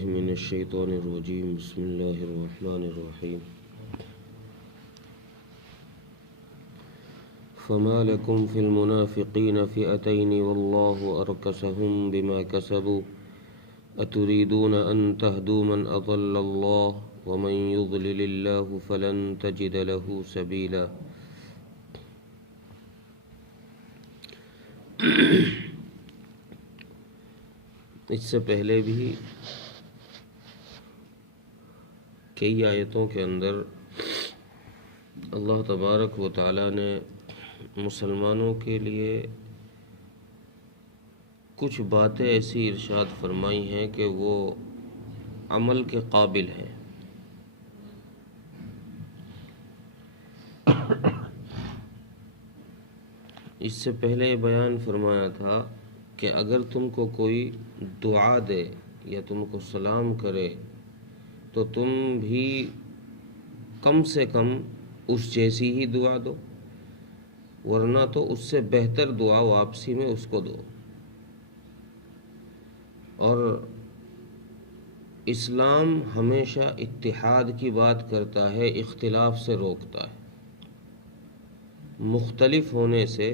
بالله من الشيطان الرجيم بسم الله الرحمن الرحيم فما لكم في المنافقين فئتين والله أركسهم بما كسبوا أتريدون أن تهدوا من أضل الله ومن يضلل الله فلن تجد له سبيلا اس سے پہلے بھی کئی آیتوں کے اندر اللہ تبارک و تعالی نے مسلمانوں کے لیے کچھ باتیں ایسی ارشاد فرمائی ہیں کہ وہ عمل کے قابل ہیں۔ اس سے پہلے بیان فرمایا تھا کہ اگر تم کو کوئی دعا دے یا تم کو سلام کرے تو تم بھی کم سے کم اس جیسی ہی دعا دو، ورنہ تو اس سے بہتر دعا واپسی میں اس کو دو۔ اور اسلام ہمیشہ اتحاد کی بات کرتا ہے، اختلاف سے روکتا ہے۔ مختلف ہونے سے،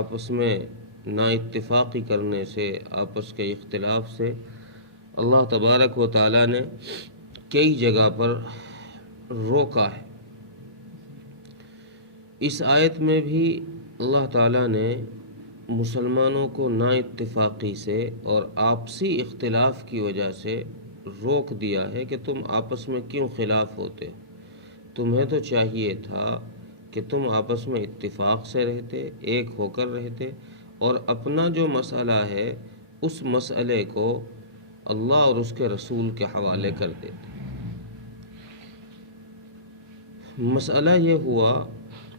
آپس میں نا اتفاقی کرنے سے، آپس کے اختلاف سے اللہ تبارک و تعالی نے کئی جگہ پر روکا ہے۔ اس آیت میں بھی اللہ تعالیٰ نے مسلمانوں کو نا اتفاقی سے اور آپسی اختلاف کی وجہ سے روک دیا ہے کہ تم آپس میں کیوں خلاف ہوتے ہو۔ تمہیں تو چاہیے تھا کہ تم آپس میں اتفاق سے رہتے، ایک ہو کر رہتے، اور اپنا جو مسئلہ ہے اس مسئلے کو اللہ اور اس کے رسول کے حوالے کر دیتے۔ مسئلہ یہ ہوا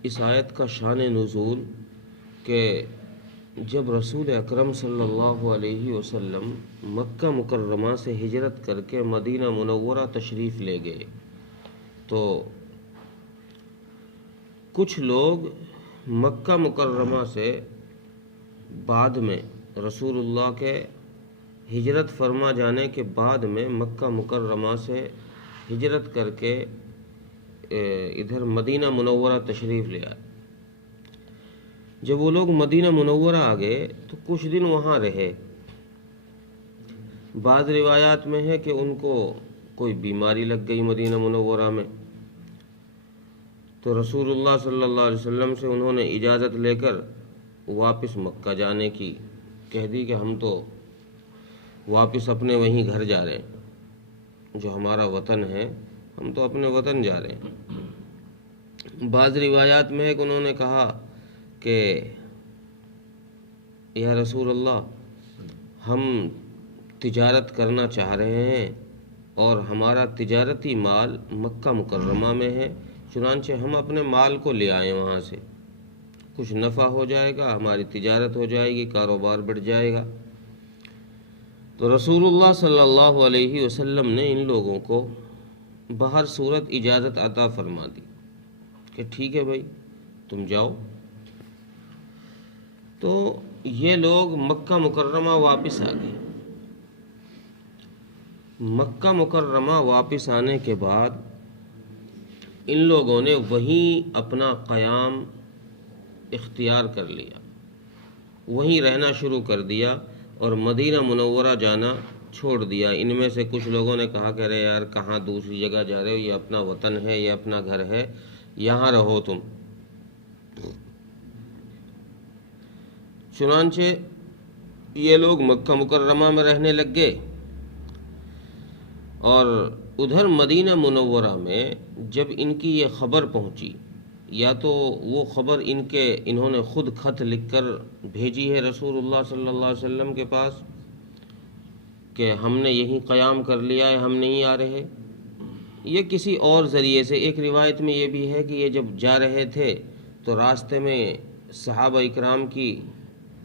اس آیت کا شان نزول کہ جب رسول اکرم صلی اللہ علیہ وسلم مکہ مکرمہ سے ہجرت کر کے مدینہ منورہ تشریف لے گئے تو کچھ لوگ مکہ مکرمہ سے بعد میں رسول اللہ کے ہجرت فرما جانے کے بعد میں مکہ مکرمہ سے ہجرت کر کے ادھر مدینہ منورہ تشریف لے آئے۔ جب وہ لوگ مدینہ منورہ آ گئے تو کچھ دن وہاں رہے۔ بعض روایات میں ہے کہ ان کو کوئی بیماری لگ گئی مدینہ منورہ میں، تو رسول اللہ صلی اللہ علیہ وسلم سے انہوں نے اجازت لے کر واپس مکہ جانے کی کہہ دی کہ ہم تو واپس اپنے وہیں گھر جا رہے ہیں، جو ہمارا وطن ہے ہم تو اپنے وطن جا رہے ہیں۔ بعض روایات میں ہے کہ انہوں نے کہا کہ یا رسول اللہ، ہم تجارت کرنا چاہ رہے ہیں اور ہمارا تجارتی مال مکہ مکرمہ میں ہے، چنانچہ ہم اپنے مال کو لے آئیں، وہاں سے کچھ نفع ہو جائے گا، ہماری تجارت ہو جائے گی، کاروبار بڑھ جائے گا۔ تو رسول اللہ صلی اللہ علیہ وسلم نے ان لوگوں کو بہر صورت اجازت عطا فرما دی کہ ٹھیک ہے بھائی تم جاؤ۔ تو یہ لوگ مکہ مکرمہ واپس آ گئے۔ مکہ مکرمہ واپس آنے کے بعد ان لوگوں نے وہیں اپنا قیام اختیار کر لیا، وہیں رہنا شروع کر دیا اور مدینہ منورہ جانا چھوڑ دیا۔ ان میں سے کچھ لوگوں نے کہا کہ ارے یار کہاں دوسری جگہ جا رہے ہو، یہ اپنا وطن ہے، یہ اپنا گھر ہے، یہاں رہو تم۔ چنانچہ یہ لوگ مکہ مکرمہ میں رہنے لگ گئے، اور ادھر مدینہ منورہ میں جب ان کی یہ خبر پہنچی، یا تو وہ خبر انہوں نے خود خط لکھ کر بھیجی ہے رسول اللہ صلی اللہ علیہ وسلم کے پاس کہ ہم نے یہیں قیام کر لیا ہے، ہم نہیں آ رہے، یہ کسی اور ذریعے سے۔ ایک روایت میں یہ بھی ہے کہ یہ جب جا رہے تھے تو راستے میں صحابہ اکرام کی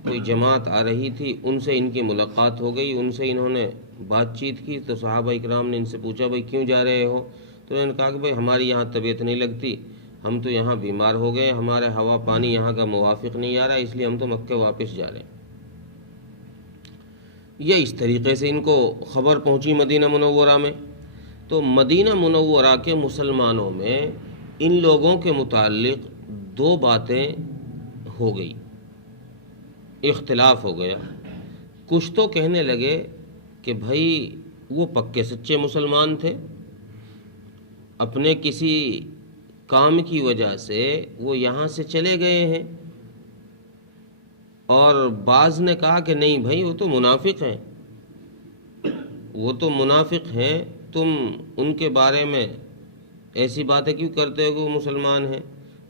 کوئی جماعت آ رہی تھی، ان سے ان کی ملاقات ہو گئی، ان سے انہوں نے بات چیت کی، تو صحابہ اکرام نے ان سے پوچھا بھائی کیوں جا رہے ہو؟ تو انہوں نے کہا کہ بھائی ہماری یہاں طبیعت نہیں لگتی، ہم تو یہاں بیمار ہو گئے، ہمارے ہوا پانی یہاں کا موافق نہیں آ رہا، اس لیے ہم تو مکہ واپس جا رہے ہیں۔ یا اس طریقے سے ان کو خبر پہنچی مدینہ منورہ میں، تو مدینہ منورہ کے مسلمانوں میں ان لوگوں کے متعلق دو باتیں ہو گئی، اختلاف ہو گیا۔ کچھ تو کہنے لگے کہ بھائی وہ پکے سچے مسلمان تھے، اپنے کسی کام کی وجہ سے وہ یہاں سے چلے گئے ہیں، اور بعض نے کہا کہ نہیں بھائی وہ تو منافق ہیں، وہ تو منافق ہیں، تم ان کے بارے میں ایسی باتیں کیوں کرتے ہو کہ وہ مسلمان ہیں؟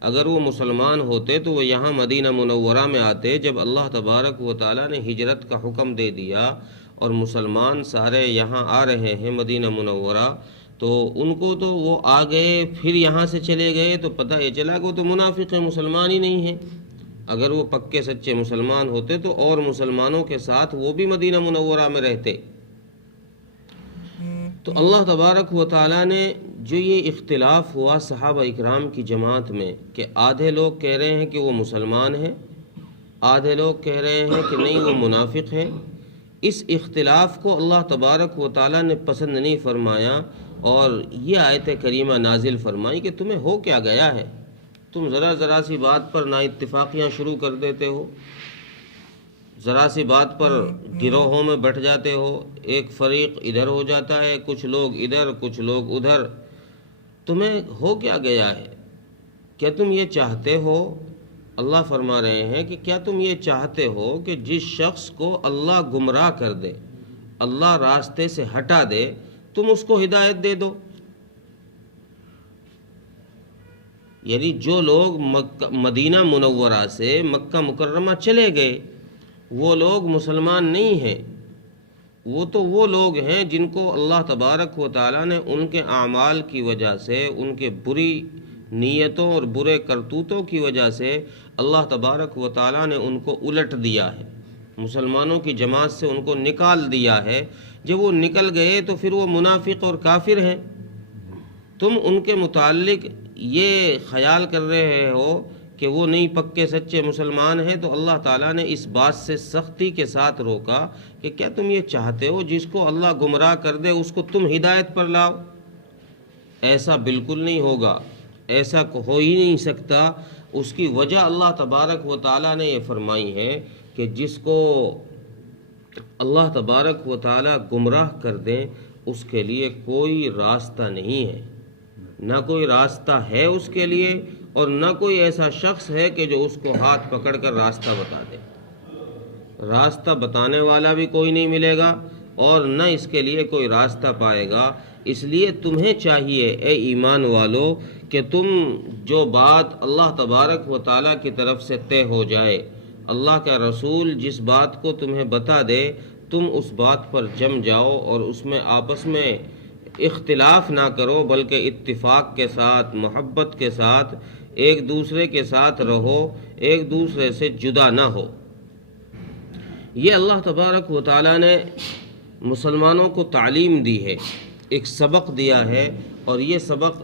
اگر وہ مسلمان ہوتے تو وہ یہاں مدینہ منورہ میں آتے، جب اللہ تبارک و تعالیٰ نے ہجرت کا حکم دے دیا اور مسلمان سارے یہاں آ رہے ہیں مدینہ منورہ، تو ان کو تو وہ آ گئے پھر یہاں سے چلے گئے تو پتہ یہ چلا کہ وہ تو منافق ہیں، مسلمان ہی نہیں ہیں۔ اگر وہ پکے سچے مسلمان ہوتے تو اور مسلمانوں کے ساتھ وہ بھی مدینہ منورہ میں رہتے۔ تو اللہ تبارک و تعالیٰ نے جو یہ اختلاف ہوا صحابہ اکرام کی جماعت میں کہ آدھے لوگ کہہ رہے ہیں کہ وہ مسلمان ہیں، آدھے لوگ کہہ رہے ہیں کہ نہیں وہ منافق ہیں، اس اختلاف کو اللہ تبارک و تعالیٰ نے پسند نہیں فرمایا، اور یہ آیت کریمہ نازل فرمائی کہ تمہیں ہو کیا گیا ہے، تم ذرا سی بات پر نا اتفاقیاں شروع کر دیتے ہو، ذرا سی بات پر گروہوں میں بٹ جاتے ہو، ایک فریق ادھر ہو جاتا ہے، کچھ لوگ ادھر کچھ لوگ ادھر، تمہیں ہو کیا گیا ہے؟ کیا تم یہ چاہتے ہو، اللہ فرما رہے ہیں کہ کیا تم یہ چاہتے ہو کہ جس شخص کو اللہ گمراہ کر دے، اللہ راستے سے ہٹا دے، تم اس کو ہدایت دے دو؟ یعنی جو لوگ مدینہ منورہ سے مکہ مکرمہ چلے گئے وہ لوگ مسلمان نہیں ہیں، وہ تو وہ لوگ ہیں جن کو اللہ تبارک و تعالیٰ نے ان کے اعمال کی وجہ سے، ان کے بری نیتوں اور برے کرتوتوں کی وجہ سے اللہ تبارک و تعالیٰ نے ان کو الٹ دیا ہے، مسلمانوں کی جماعت سے ان کو نکال دیا ہے۔ جب وہ نکل گئے تو پھر وہ منافق اور کافر ہیں۔ تم ان کے متعلق یہ خیال کر رہے ہو کہ وہ نہیں پکے سچے مسلمان ہیں، تو اللہ تعالیٰ نے اس بات سے سختی کے ساتھ روکا کہ کیا تم یہ چاہتے ہو جس کو اللہ گمراہ کر دے اس کو تم ہدایت پر لاؤ؟ ایسا بالکل نہیں ہوگا، ایسا ہو ہی نہیں سکتا۔ اس کی وجہ اللہ تبارک و تعالیٰ نے یہ فرمائی ہے کہ جس کو اللہ تبارک و تعالیٰ گمراہ کر دیں اس کے لیے کوئی راستہ نہیں ہے، نہ کوئی راستہ ہے اس کے لیے، اور نہ کوئی ایسا شخص ہے کہ جو اس کو ہاتھ پکڑ کر راستہ بتا دے۔ راستہ بتانے والا بھی کوئی نہیں ملے گا اور نہ اس کے لیے کوئی راستہ پائے گا۔ اس لیے تمہیں چاہیے اے ایمان والو کہ تم جو بات اللہ تبارک و تعالیٰ کی طرف سے طے ہو جائے، اللہ کا رسول جس بات کو تمہیں بتا دے، تم اس بات پر جم جاؤ اور اس میں آپس میں اختلاف نہ کرو، بلکہ اتفاق کے ساتھ، محبت کے ساتھ ایک دوسرے کے ساتھ رہو، ایک دوسرے سے جدا نہ ہو۔ یہ اللہ تبارک و تعالیٰ نے مسلمانوں کو تعلیم دی ہے، ایک سبق دیا ہے، اور یہ سبق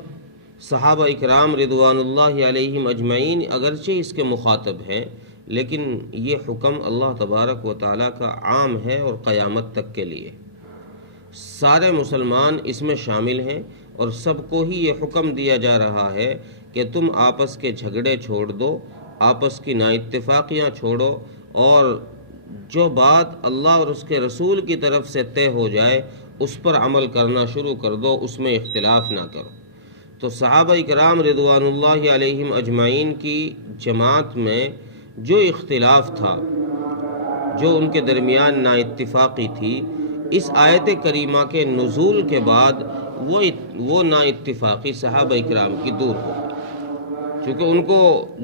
صحابہ اکرام رضوان اللہ علیہم اجمعین اگرچہ اس کے مخاطب ہیں، لیکن یہ حکم اللہ تبارک و تعالیٰ کا عام ہے اور قیامت تک کے لیے سارے مسلمان اس میں شامل ہیں، اور سب کو ہی یہ حکم دیا جا رہا ہے کہ تم آپس کے جھگڑے چھوڑ دو، آپس کی نا اتفاقیاں چھوڑو، اور جو بات اللہ اور اس کے رسول کی طرف سے طے ہو جائے اس پر عمل کرنا شروع کر دو، اس میں اختلاف نہ کرو۔ تو صحابہ کرام رضوان اللہ علیہم اجمعین کی جماعت میں جو اختلاف تھا، جو ان کے درمیان نا اتفاقی تھی، اس آیت کریمہ کے نزول کے بعد وہ نا اتفاقی صحابہ کرام کی دور ہو گئی، چونکہ ان کو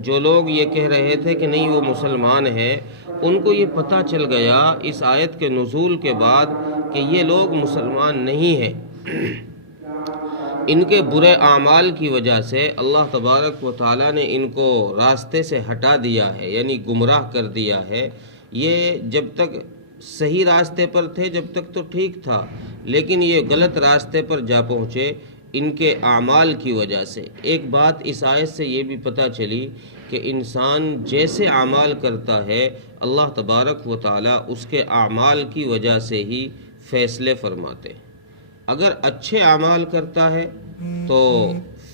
جو لوگ یہ کہہ رہے تھے کہ نہیں وہ مسلمان ہیں، ان کو یہ پتہ چل گیا اس آیت کے نزول کے بعد کہ یہ لوگ مسلمان نہیں ہیں، ان کے برے اعمال کی وجہ سے اللہ تبارک و تعالیٰ نے ان کو راستے سے ہٹا دیا ہے، یعنی گمراہ کر دیا ہے۔ یہ جب تک صحیح راستے پر تھے جب تک تو ٹھیک تھا، لیکن یہ غلط راستے پر جا پہنچے، ان کے اعمال کی وجہ سے۔ ایک بات اس آیت سے یہ بھی پتہ چلی کہ انسان جیسے اعمال کرتا ہے اللہ تبارک و تعالیٰ اس کے اعمال کی وجہ سے ہی فیصلے فرماتے ہیں۔ اگر اچھے اعمال کرتا ہے تو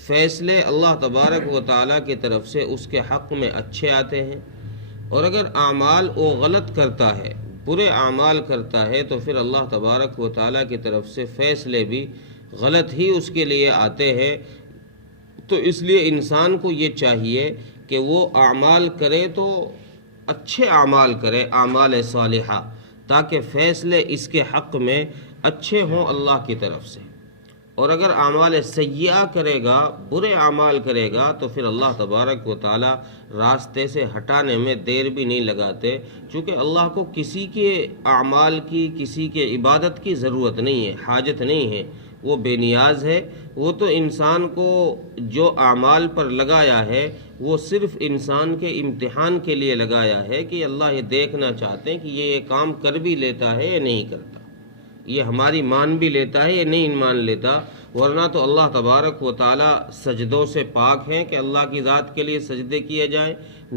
فیصلے اللہ تبارک و تعالیٰ کی طرف سے اس کے حق میں اچھے آتے ہیں، اور اگر اعمال وہ غلط کرتا ہے، برے اعمال کرتا ہے، تو پھر اللہ تبارک و تعالیٰ کی طرف سے فیصلے بھی غلط ہی اس کے لیے آتے ہیں۔ تو اس لیے انسان کو یہ چاہیے کہ وہ اعمال کرے تو اچھے اعمال کرے، اعمال صالحہ، تاکہ فیصلے اس کے حق میں اچھے ہوں اللہ کی طرف سے۔ اور اگر اعمال سیئہ کرے گا، برے اعمال کرے گا، تو پھر اللہ تبارک و تعالیٰ راستے سے ہٹانے میں دیر بھی نہیں لگاتے، چونکہ اللہ کو کسی کے اعمال کی، کسی کے عبادت کی ضرورت نہیں ہے، حاجت نہیں ہے، وہ بے نیاز ہے۔ وہ تو انسان کو جو اعمال پر لگایا ہے وہ صرف انسان کے امتحان کے لیے لگایا ہے کہ اللہ یہ دیکھنا چاہتے ہیں کہ یہ کام کر بھی لیتا ہے یا نہیں کرتا، یہ ہماری مان بھی لیتا ہے یا نہیں مان لیتا، ورنہ تو اللہ تبارک و تعالیٰ سجدوں سے پاک ہیں کہ اللہ کی ذات کے لیے سجدے کیے جائیں،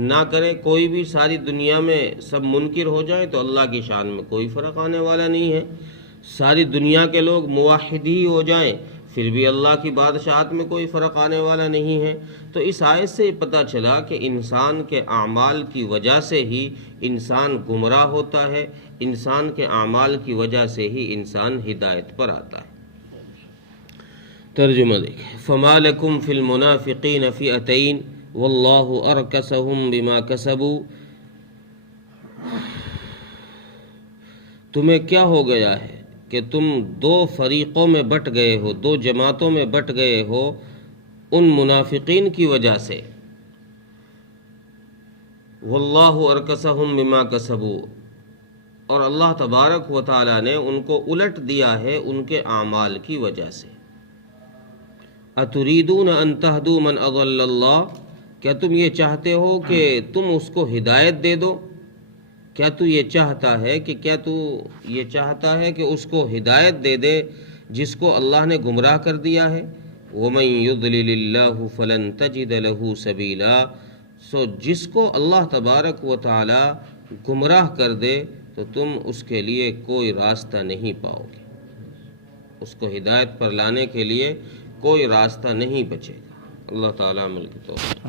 نہ کرے کوئی بھی، ساری دنیا میں سب منکر ہو جائیں تو اللہ کی شان میں کوئی فرق آنے والا نہیں ہے۔ ساری دنیا کے لوگ موحد ہی ہو جائیں پھر بھی اللہ کی بادشاہت میں کوئی فرق آنے والا نہیں ہے۔ تو اس آیت سے پتہ چلا کہ انسان کے اعمال کی وجہ سے ہی انسان گمراہ ہوتا ہے، انسان کے اعمال کی وجہ سے ہی انسان ہدایت پر آتا ہے۔ ترجمہ دیکھیں، فما لکم فی المنافقین فئتین واللہ ارکسہم بما کسبوا، تمہیں کیا ہو گیا ہے کہ تم دو فریقوں میں بٹ گئے ہو، دو جماعتوں میں بٹ گئے ہو ان منافقین کی وجہ سے۔ واللہ ارکسہم بما کسبوا، اور اللہ تبارک و تعالیٰ نے ان کو الٹ دیا ہے ان کے اعمال کی وجہ سے۔ اتریدون ان تہدوا من اضل اللہ، کیا تم یہ چاہتے ہو کہ تم اس کو ہدایت دے دو؟ کیا تو یہ چاہتا ہے کہ اس کو ہدایت دے دے جس کو اللہ نے گمراہ کر دیا ہے؟ وَمَن يُضْلِلِ اللَّهُ فَلَن تَجِدَ لَهُ سَبِيلًا، جس کو اللہ تبارک و تعالی گمراہ کر دے تو تم اس کے لیے کوئی راستہ نہیں پاؤ گے، اس کو ہدایت پر لانے کے لیے کوئی راستہ نہیں بچے گا۔ اللہ تعالیٰ عمل کی توفیق۔